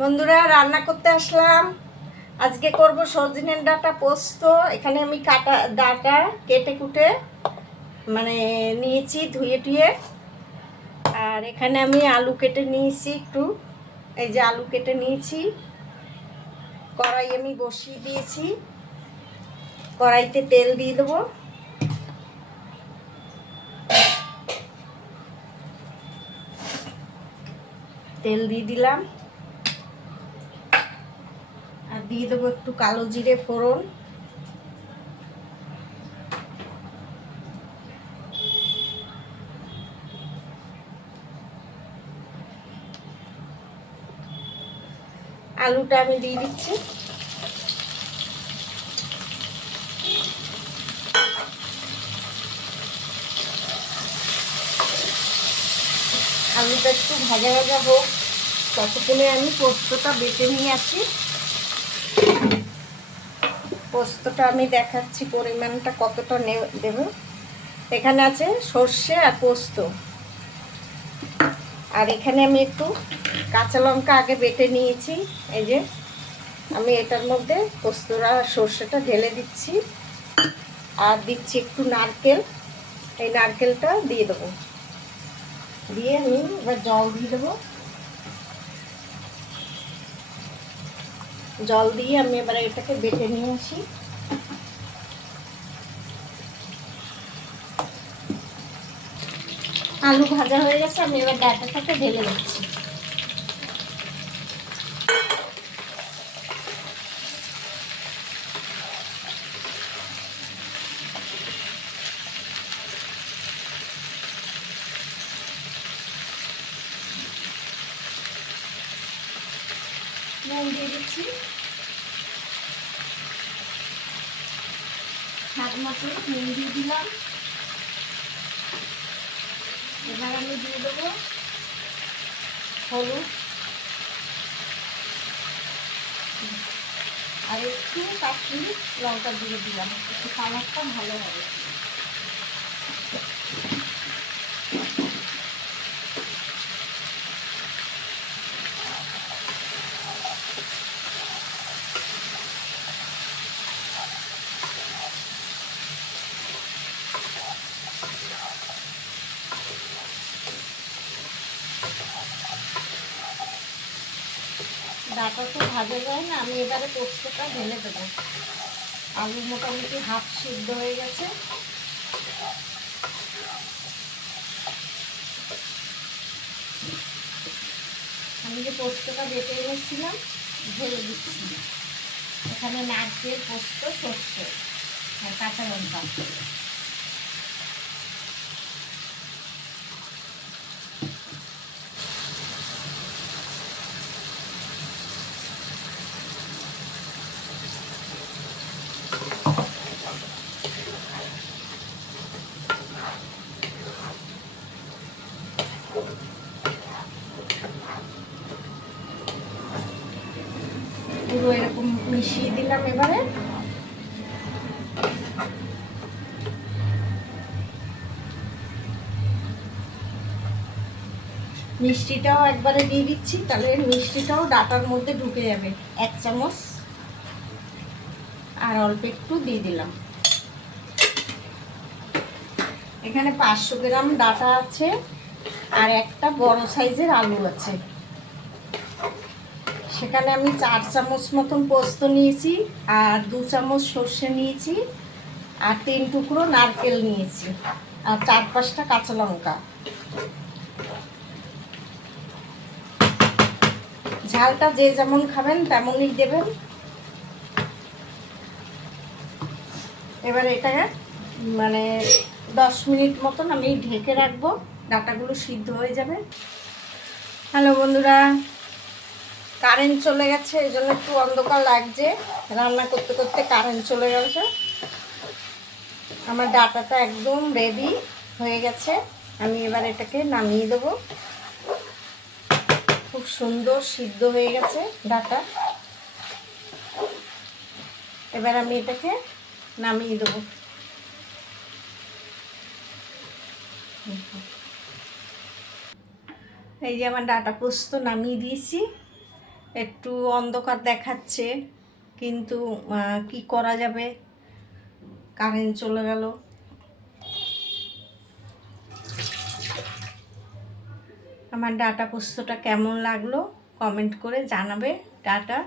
বন্ধুরা, রান্না করতে আসলাম। আজকে করব সজনের ডাঁটা পোস্ত। এখানে আমি ডাঁটা কেটে কুটে নিয়েছি, ধুয়ে টুয়ে। আর এখানে আমি আলু কেটে নিয়েছি একটু। এই যে আলু কেটে নিয়েছি। কড়াই আমি বসিয়ে দিয়েছি। কড়াইতে তেল দিয়ে দেবো। তেল দিয়ে দিলাম। আর দিয়ে দেবো একটু কালো জিরে ফোড়ন। আলুটা আমি দিয়ে দিচ্ছি। আলুটা একটু ভাজা ভাজা হোক, ততক্ষণে আমি পোস্তটা বেটে নিয়ে আসি। পোস্তটা আমি দেখাচ্ছি পরিমাণটা কতটা দেব। এখানে আছে সর্ষে আর পোস্ত। আর এখানে আমি একটু কাঁচা লঙ্কা আগে বেটে নিয়েছি। এই যে আমি এটার মধ্যে পোস্তরা সর্ষেটা ঢেলে দিচ্ছি। আর দিচ্ছি একটু নারকেল। এই নারকেলটা দিয়ে দেবো। দিয়ে আমি এবার জল দিয়ে দেবো। জল দিয়ে আমি এবার এটাকে বেটে নিয়ে আসি। আলু ভাজা হয়ে গেছে, আমি এবার ডাঁটাটাকে ঢেলে দিচ্ছি। নুন দিয়ে দিচ্ছি, স্বাদ মতো নুন দিয়ে দিলাম। এবার আমি দিয়ে দেবো হলুদ আর একটু কাশ্মীরি লঙ্কা দিয়ে দিলাম, একটু কালারটা ভালো হবে। ডাঁটা তো ভাজা যায় না, আমি এবারে পোস্তটা ঢেলে দেবো। আলু মোটামুটি হাফ সিদ্ধ হয়ে গেছে। আমি যে পোস্তটা বেটে এনেছিলাম ঢেলে দিচ্ছি। এখানে নারকেল, পোস্ত, সর্ষে আর কাঁচা লঙ্কা। পুরো এরকম মিশিয়ে দিলাম। এবারে মিষ্টিটাও একবারে দিয়ে দিচ্ছি, তাহলে মিষ্টিটাও ডাঁটার মধ্যে ঢুকে যাবে। 1 চামচ আর অল্প একটু দিয়ে দিলাম। এখানে 500 গ্রাম ডাঁটা আছে আর একটা বড় সাইজের আলু আছে। সেখানে আমি 4 চামচ মতন পোস্ত নিয়েছি আর 2 চামচ সর্ষে নিয়েছি আর 3 টুকরো নারকেল নিয়েছি আর 4-5টা কাঁচা লঙ্কা। ঝালটা যে যেমন খাবেন তেমনই দেবেন। এবার এটাকে 10 মিনিট মতন আমি ঢেকে রাখবো, ডাঁটাগুলো সিদ্ধ হয়ে যাবে। হ্যালো বন্ধুরা, কারেন্ট চলে গেছে, এই জন্য একটু অন্ধকার লাগছে। রান্না করতে করতে কারেন্ট চলে গেছে। আমার ডাঁটাটা একদম রেডি হয়ে গেছে। আমি এবার এটাকে নামিয়ে দেবো। খুব সুন্দর সিদ্ধ হয়ে গেছে ডাঁটা। এবার আমি এটাকে নামিয়ে দেবো। এই যে আমার ডাঁটা পোস্ত নামিয়ে দিয়েছি। একটু অন্ধকার দেখাচ্ছে, কিন্তু কি করা যাবে, কারেন্ট চলে গেল। আমার ডাটা পোস্তটা কেমন লাগলো কমেন্ট করে জানাবে। টাটা।